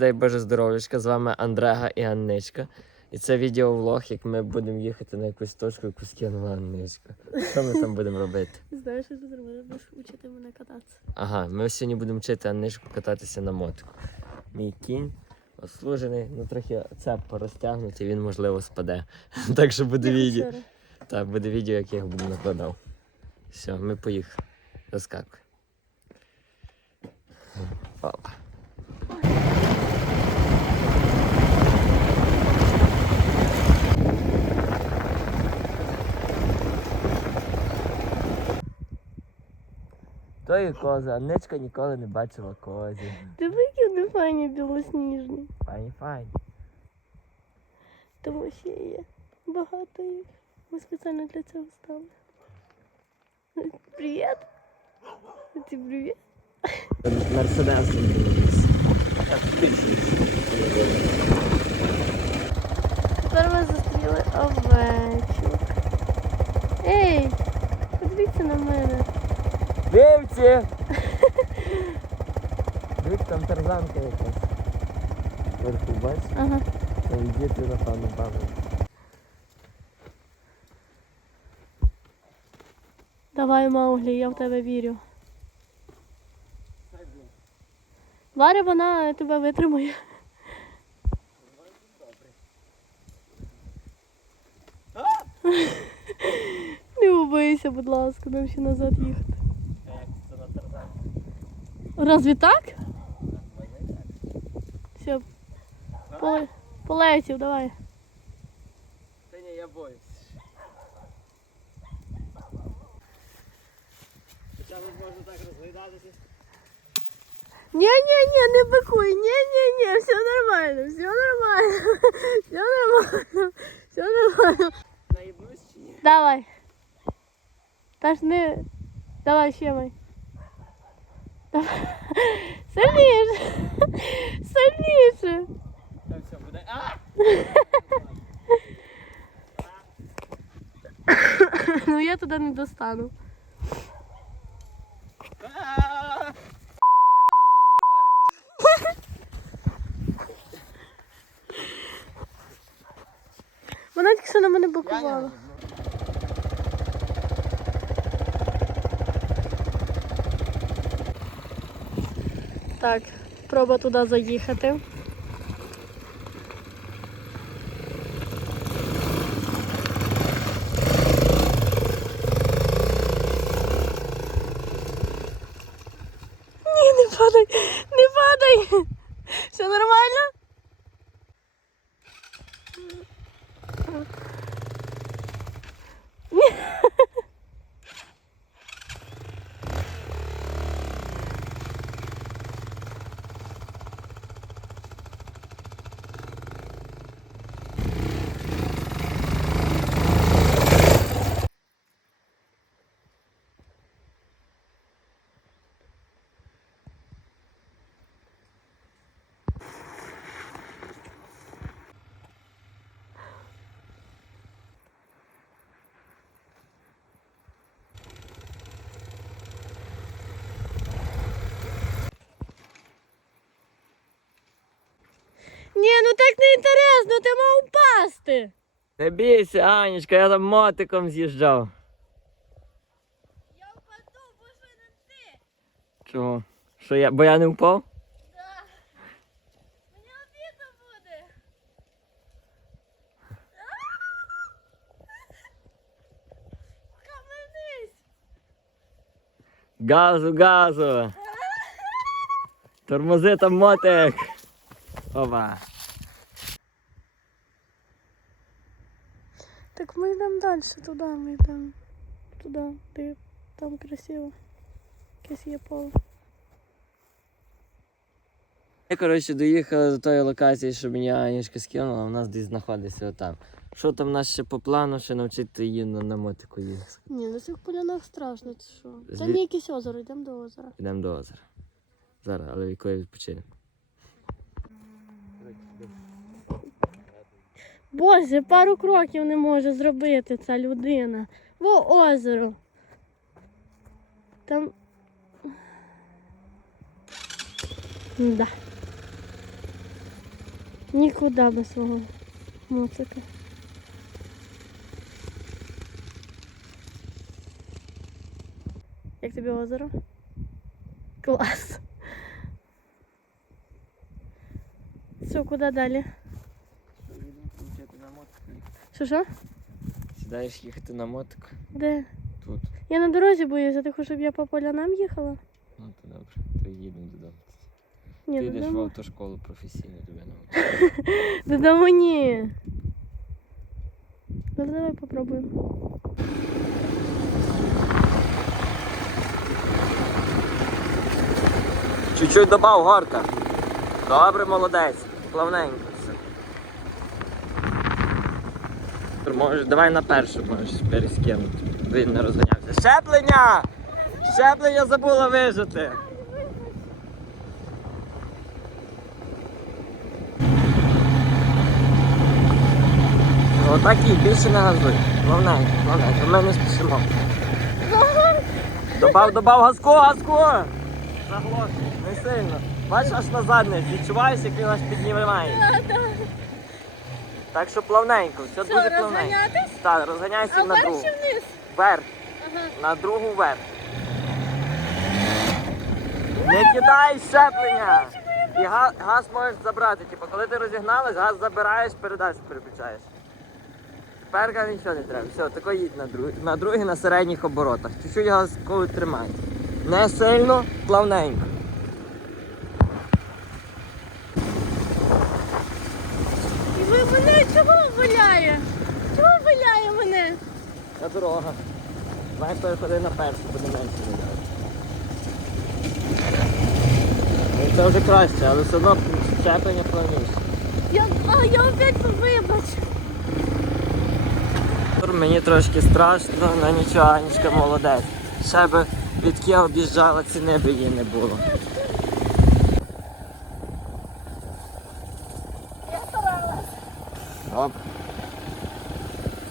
Дай Боже здоров'ячка, з вами Андрега і Анничка. І це відеовлог, як ми будемо їхати на якусь точку, яку скинула Анничка. Що ми там будемо робити? Знаєш, що ти? Будеш вчити мене кататися. Ага, ми сьогодні будемо вчити Анничку кататися на мотику. Мій кінь ослужений, ну трохи цеп порозтягнутий, він можливо спаде. Так що буде відео. Так, буде відео, як я його буду накладав. Все, ми поїхали. Розкакуй. Опа. То є коза, Анничка ніколи не бачила козі. Диви, які файні білосніжні. Файні, файні. Тому ще є багато їх. Ми спеціально для цього стали. Привіт! Ти привіт? Мерседес. Тепер ми зустріли овечок. Ей! Подивіться на мене. Вівці! Дивіться, там тарзанка якась. Вверху бачиш? Ага. Там діти напевно бавили. Давай, Мауглі, я в тебе вірю. Варя, вона тебе витримує. Не убийся, будь ласка, нам ще назад їхати. Це на тарзанці. Разве так? Все. Поле... Полетів, давай. Та ні, я боюсь. Хоча ми можемо так розглядатися. Не-не-не, не быкуй, не-не-не, все нормально, все нормально, все нормально, все нормально. Наїбнусь чи ні? Давай. Та ж не. Давай ще май. Сильніше. Сильніше. Ну я туди не достану. Вона тільки що на мене бокувала. Так, проба туди заїхати. Ні, не падай, не падай. Все нормально? Ні, ну так не інтересно, ти мав упасти. Не бійся, Анечка, я там мотиком з'їжджав. Я впаду, бо ж не ти. Чого? Що я. Бо я не впав? Да. Мені обідно буде. Каменись. Газу, газу! Тормози там мотик! Опа! Так ми йдемо далі, туди ми йдемо. Туди, де там красиво. Якесь є поле. Я, коротше, доїхали до тої локації, що мені Анічка скинула, у нас десь знаходиться отам. Що там у нас ще по плану, ще навчити її на, на мотику їхати. Ні, на цих полянах страшно, це що? Зві- Там є якесь озеро, йдемо до озера. Йдемо до озера. Зараз, але в якої відпочинемо. Боже, пару кроків не може зробити ця людина. Во озеро. Там. Да. Нікуди без свого моцика. Як тобі озеро? Клас. Все, куди далі? Що що? Сідаєш їхати на мотик Де? тут. Я на дорозі боюся, ти хочеш, щоб я по полянам їхала? Ну то добре, то їдемо додому. Ні, Ти йдеш в додому. автошколу професійно тебе навчити. Додому ні. Ну давай попробуємо. Чуть-чуть добав горка. Добре, молодець. Плавненько все. Можеш, давай на першу можеш перескинути. Він не розганявся. Щеплення! Щеплення забула вижити. Отак і більше не газуй. Плавненько, плавненько. Ми не спішимо. Добав, добав газку, газку! Заглохни, не сильно. Бачиш, аж назад не відчуваєш, як він аж піднімає. Так що плавненько, все Що, дуже плавненько. розганятись? Так, розганяйся А на вверх другу. чи вниз? Вверх, Ага. на другу вверх. Не кидай щеплення! І газ, газ можеш забрати. Типу, коли ти розігналась, газ забираєш, передачу переключаєш. Тепер нічого не треба. Все, тако їдь на другий, на другий на середніх оборотах. Чуть-чуть газ коли тримай. Не сильно, плавненько. І ви мене чого виляє? Чого виляє мене? Та дорога. Давай переходи на першу, буде менше. Ну, Це вже краще, але все одно щеплення плавніше. Я, а, я опять вибач. Мені трошки страшно, але нічого, Анічка молодець. Ще би відки об'їжджала, ціни би її не було.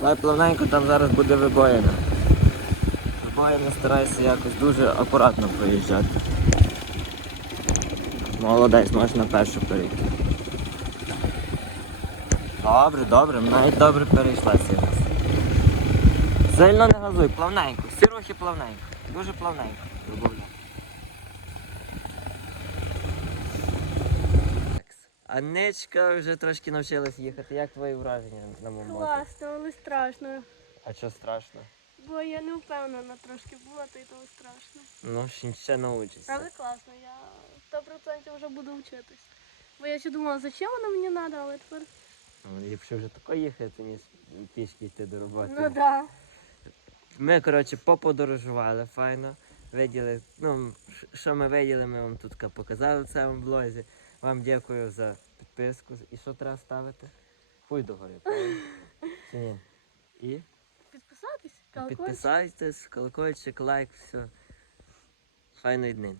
Давай плавненько там зараз буде вибоїна. Вибоїна старайся якось дуже акуратно проїжджати. Молодець, можеш на першу перейти. Добре, добре, навіть добре перейшла ці. Сильно не газуй, плавненько, всі рухи плавненько, дуже плавненько. Анечка вже трошки навчилась їхати. Як твої враження на момоті? Класно, але страшно. А що страшно? Бо я не впевнена трошки була, то й того страшно. Ну, ще, ще научишся. Але класно, я 100% вже буду вчитись. Бо я ще думала, зачем воно мені треба, але тепер. Ну, ліпше вже тако їхати, ніж пішки йти до роботи. Ну так. Да. Ми, коротше, поподорожували файно. Виділи, ну, що ми виділи, ми вам тут показали в цьому блозі. Вам дякую за підписку. І що треба ставити? Хуй догори, правильно? Чи ні? І Підписатись? Колокольчик? підписайтесь, колокольчик, лайк, все. Файної днини.